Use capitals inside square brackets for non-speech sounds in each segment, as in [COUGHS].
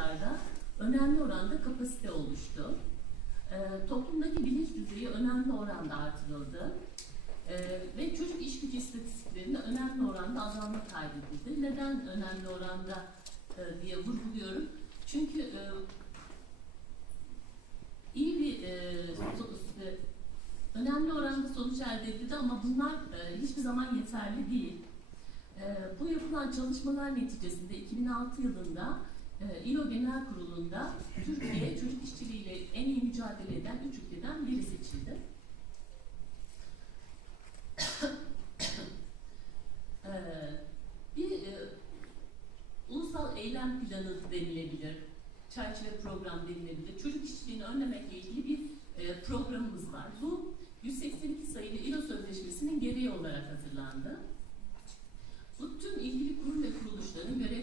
kuruluşlarda önemli oranda kapasite oluştu. Ee, toplumdaki bilinç düzeyi önemli oranda artırıldı. Ee, ve çocuk iş gücü istatistiklerinde önemli oranda azalma kaydedildi. Neden önemli oranda e, diye vurguluyorum. Çünkü e, iyi bir e, e, önemli oranda sonuç elde edildi ama bunlar e, hiçbir zaman yeterli değil. E, bu yapılan çalışmalar neticesinde 2006 yılında e, İLO Genel Kurulu'nda Türkiye çocuk işçiliğiyle en iyi mücadele eden üç ülkeden biri seçildi. [COUGHS] E, bir e, ulusal eylem planı denilebilir, çerçeve program denilebilir. Çocuk işçiliğini önlemekle ilgili bir e, programımız var. Bu 182 sayılı İLO Sözleşmesi'nin gereği olarak hazırlandı. Bu tüm ilgili kurum ve kuruluşların görev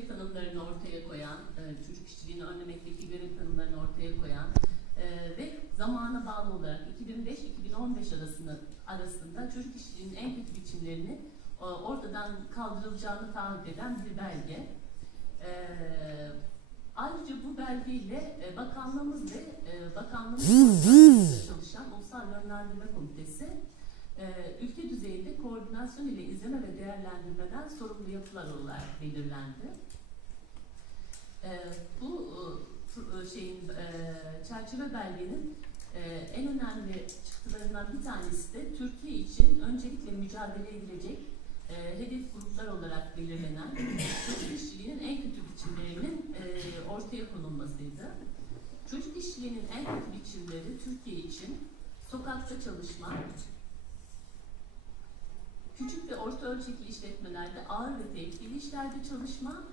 koyan, e, işçiliğini önlemekteki görev tanımlarını ortaya koyan e, ve zamana bağlı olarak 2005-2015 arasında, arasında çocuk işçiliğinin en kötü biçimlerini e, ortadan kaldırılacağını taahhüt eden bir belge. E, ayrıca bu belgeyle e, bakanlığımız ve e, bakanlığımız çalışan Ulusal Yönlendirme Komitesi e, ülke düzeyinde koordinasyon ile izleme ve değerlendirmeden sorumlu yapılar olarak belirlendi. E, bu e, pro- e, şeyin e, çerçeve belgenin e, en önemli çıktılarından bir tanesi de Türkiye için öncelikle mücadele edilecek e, hedef gruplar olarak belirlenen çocuk işçiliğinin en kötü biçimlerinin e, ortaya konulmasıydı. Çocuk işçiliğinin en kötü biçimleri Türkiye için sokakta çalışma, küçük ve orta ölçekli işletmelerde ağır ve tehlikeli işlerde çalışma,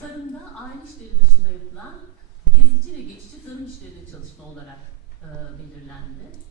tarımda aile işleri dışında yapılan gezici ve geçici tarım işlerinde çalışma olarak e, belirlendi.